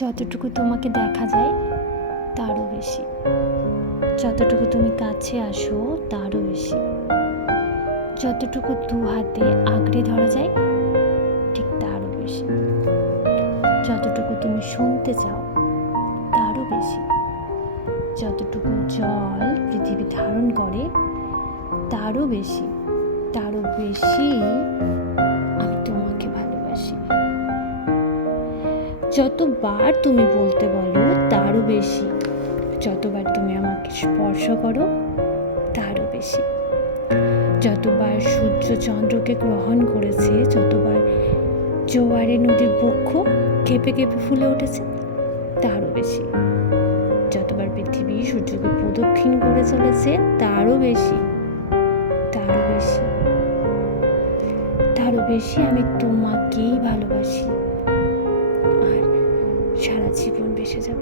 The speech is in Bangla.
যতটুকু তোমাকে দেখা যায় তারও বেশি, যতটুকু তুমি কাছে আসো তারও বেশি, যতটুকু দু হাতে আঁকড়ে ধরা যায় ঠিক তারও বেশি, যতটুকু তুমি শুনতে চাও তারও বেশি, যতটুকু জল পৃথিবী ধারণ করে তারও বেশি, তারও বেশি আমি তোমাকে ভালোবাসি। যতবার তুমি বলতে বলো তারও বেশি, যতবার তুমি আমাকে স্পর্শ করো তারও বেশি, যতবার সূর্য চন্দ্রকে গ্রহণ করেছে, যতবার জোয়ারে নদীর বক্ষ কেঁপে কেঁপে ফুলে উঠেছে তারও বেশি, যতবার পৃথিবী সূর্যকে প্রদক্ষিণ করে চলেছে তারও বেশি, তারও বেশি, তারও বেশি আমি তোমাকেই ভালোবাসি আর সারা জীবন বেঁচে যাব।